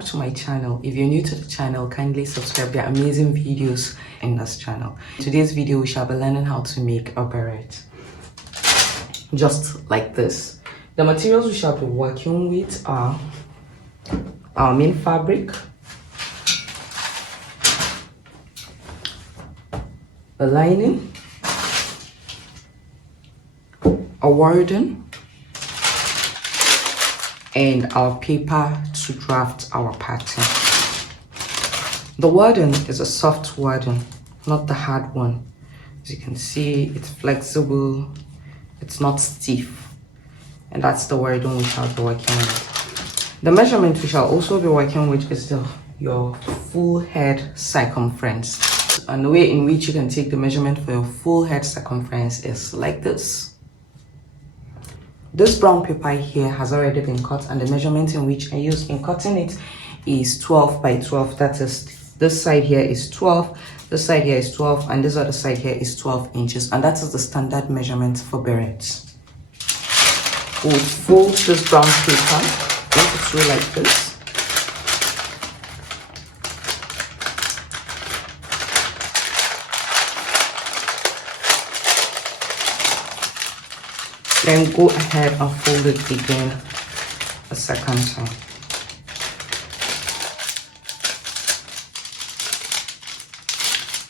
back to my channel. If you're new to the channel, kindly subscribe. There are amazing videos in this channel. In today's video, we shall be learning how to make a beret, just like this. The materials we shall be working with are our main fabric, a lining, a warden, and our paper to draft our pattern. The warden is a soft warden, not the hard one. As you can see, it's flexible, it's not stiff, and that's the warden we shall be working with. The measurement we shall also be working with is your full head circumference. And the way in which you can take the measurement for your full head circumference is like this. This brown paper here has already been cut, and the measurement in which I used in cutting it is 12 by 12. That is, this side here is 12, this side here is 12, and this other side here is 12 inches, and that is the standard measurement for berets. We'll fold this brown paper, make it through like this. Then go ahead and fold it again a second time.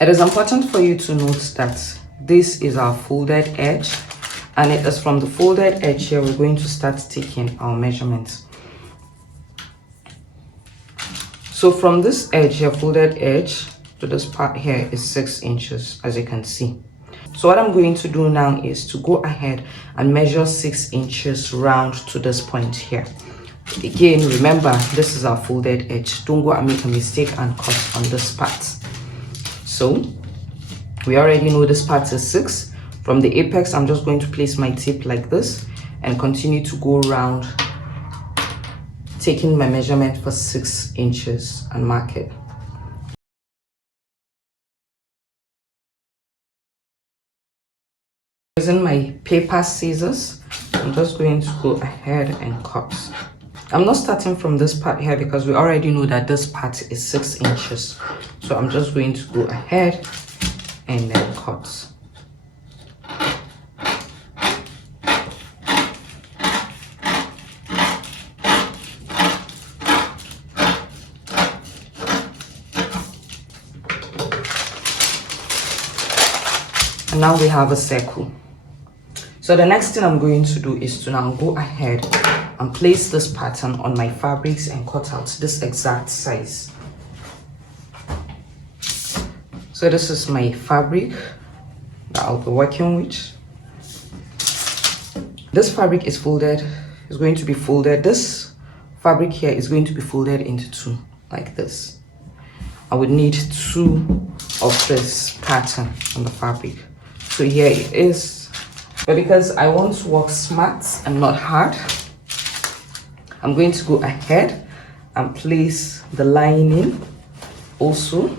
It is important for you to note that this is our folded edge, and it is from the folded edge here we're going to start taking our measurements. So from this edge here, folded edge, to this part here is 6 inches, as you can see. So what I'm going to do now is to go ahead and measure 6 inches round to this point here. Again, remember, this is our folded edge. Don't go and make a mistake and cut on this part. So we already know this part is 6. From the apex, I'm just going to place my tip like this and continue to go around, taking my measurement for 6 inches and mark it. Using my paper scissors, I'm just going to go ahead and cut. I'm not starting from this part here because we already know that this part is 6 inches. So I'm just going to go ahead and then cut. And now we have a circle. So the next thing I'm going to do is to now go ahead and place this pattern on my fabrics and cut out this exact size. So this is my fabric that I'll be working with. This fabric is folded, is going to be folded. This fabric here is going to be folded into 2, like this. I would need 2 of this pattern on the fabric. So here it is. But because I want to work smart and not hard, I'm going to go ahead and place the lining also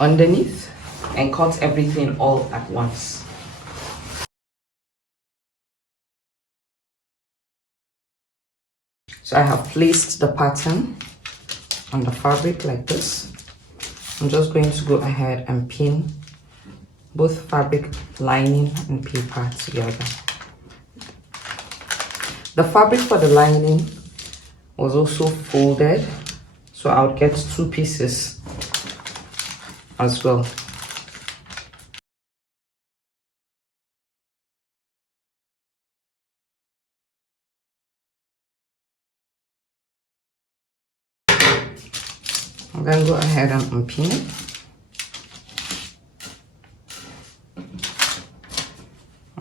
underneath and cut everything all at once. So I have placed the pattern on the fabric like this. I'm just going to go ahead and pin both fabric, lining, and paper together. The fabric for the lining was also folded, so I would get 2 pieces as well. I'm going to go ahead and unpin it.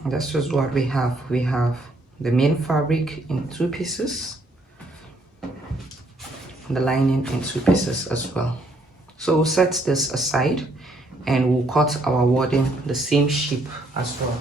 That's just what we have. We have the main fabric in 2 pieces, and the lining in 2 pieces as well. So we'll set this aside and we'll cut our warden the same shape as well.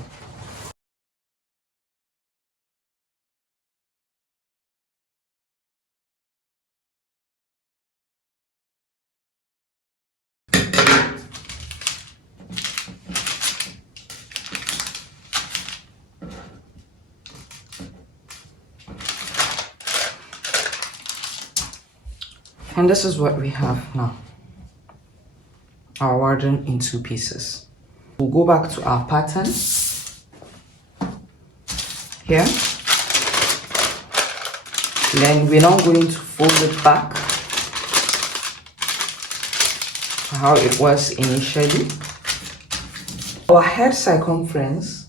And this is what we have now, our warden in 2 pieces. We'll go back to our pattern here. Then we're now going to fold it back to how it was initially. Our head circumference,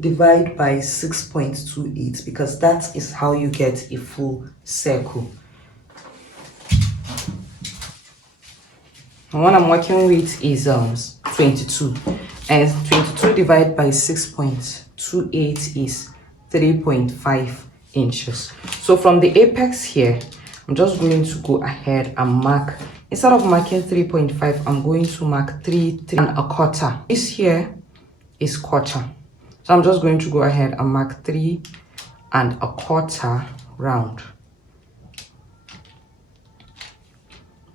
divide by 6.28 because that is how you get a full circle. And what I'm working with is 22, and 22 divided by 6.28 is 3.5 inches. So from the apex here, I'm just going to go ahead and mark, instead of marking 3.5, I'm going to mark 3 and a quarter. This here is quarter, so I'm just going to go ahead and mark 3 and a quarter round,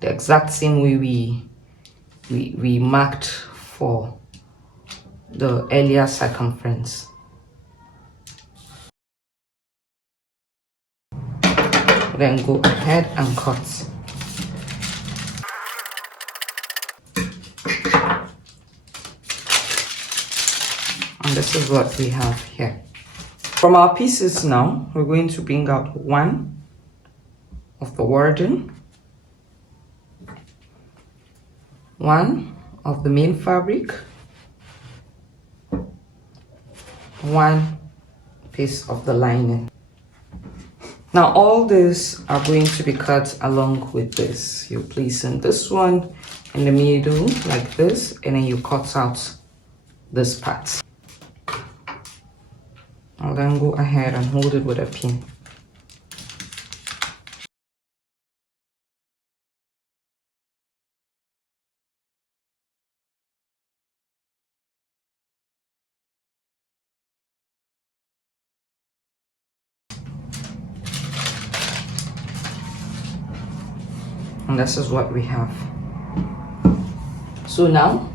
the exact same way we marked for the earlier circumference. Then go ahead and cut. And this is what we have here. From our pieces now, we're going to bring out one of the warden, one of the main fabric, one piece of the lining. Now all these are going to be cut along with this. You're placing this one in the middle like this, and then you cut out this part. I'll then go ahead and hold it with a pin. And this is what we have. So now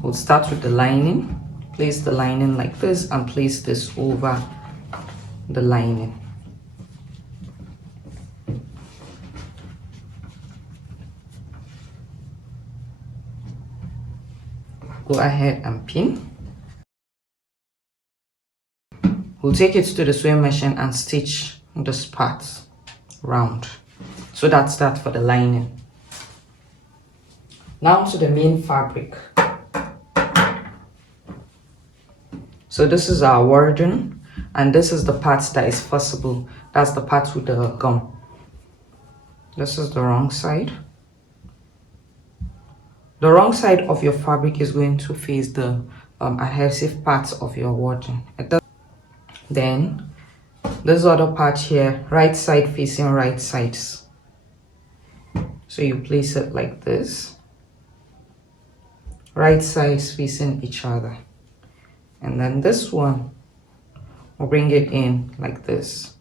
we'll start with the lining. Place the lining like this and place this over the lining. Go ahead and pin. We'll take it to the sewing machine and stitch this part round. So that's that for the lining. Now to the main fabric. So this is our warden, and this is the part that is fusible. That's the part with the gum. This is the wrong side. The wrong side of your fabric is going to face the adhesive part of your warden. Then this other part here, right side facing right sides. So you place it like this, right sides facing each other. And then this one, we'll bring it in like this.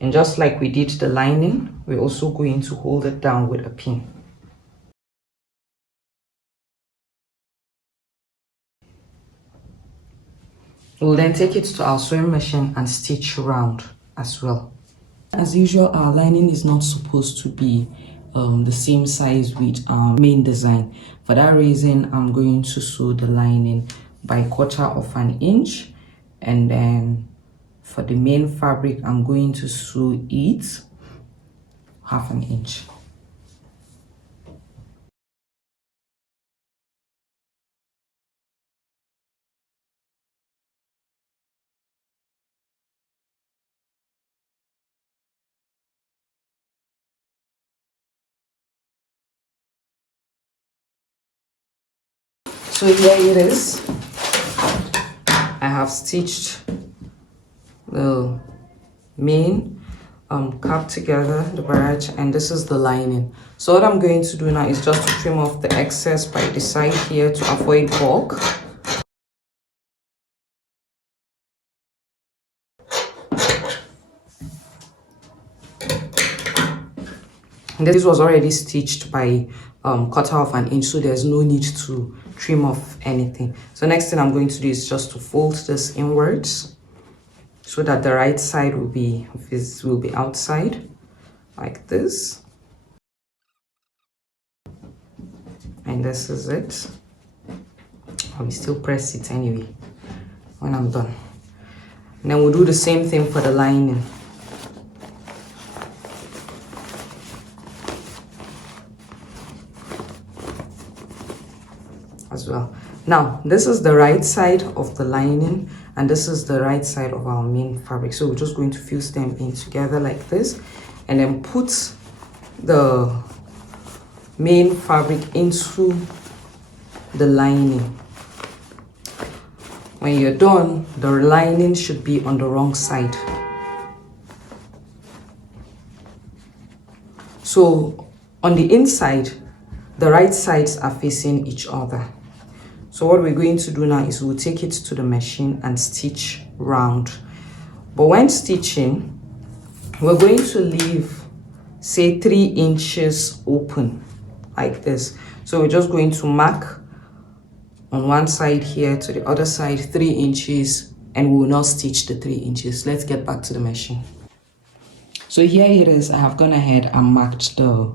And just like we did the lining, we're also going to hold it down with a pin. We'll then take it to our sewing machine and stitch round as well. As usual, our lining is not supposed to be the same size with our main design. For that reason, I'm going to sew the lining by 1/4 of an inch, and then for the main fabric, I'm going to sew it 1/2 an inch. So here it is. I have stitched the main cap together, the barrage, and this is the lining. So what I'm going to do now is just to trim off the excess by the side here to avoid bulk. And this was already stitched by 1/4 of an inch, so there's no need to trim off anything. So next thing I'm going to do is just to fold this inwards so that the right side will be outside. like this, and this is it. I will still press it anyway when I'm done. And then we'll do the same thing for the lining. As well. Now this is the right side of the lining and this is the right side of our main fabric, so we're just going to fuse them in together like this and then put the main fabric into the lining. When you're done, the lining should be on the wrong side. So on the inside, the right sides are facing each other. So what we're going to do now is we'll take it to the machine and stitch round. But when stitching, we're going to leave, say, 3 inches open like this. So we're just going to mark on one side here to the other side 3 inches, and we will not stitch the 3 inches. Let's get back to the machine. So here it is. I have gone ahead and marked the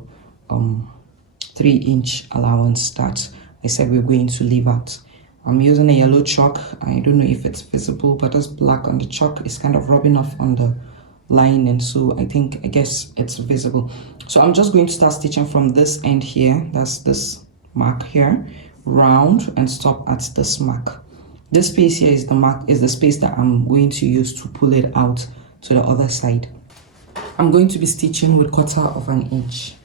3-inch allowance that I said we're going to leave out. I'm using a yellow chalk. I don't know if it's visible, but this black on the chalk is kind of rubbing off on the lining, so I guess it's visible. So I'm just going to start stitching from this end here, that's this mark here, round and stop at this mark. This space here is the space that I'm going to use to pull it out to the other side. I'm going to be stitching with 1/4 inch.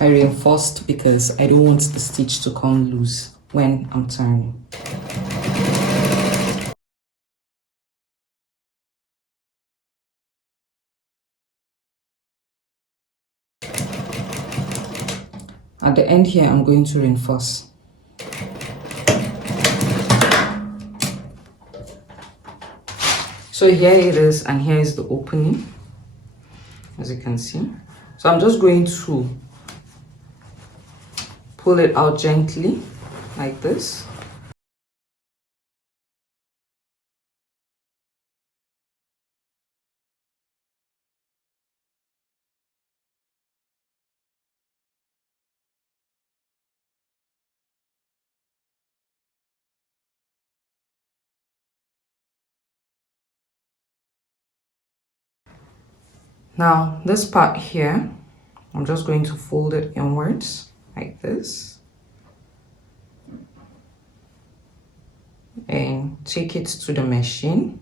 I reinforced because I don't want the stitch to come loose when I'm turning. At the end here, I'm going to reinforce. So here it is, and here is the opening, as you can see. So I'm just going to pull it out gently like this. Now this part here, I'm just going to fold it inwards like this and take it to the machine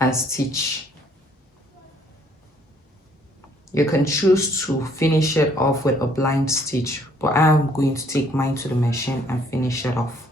and stitch. You can choose to finish it off with a blind stitch, but I am going to take mine to the machine and finish it off.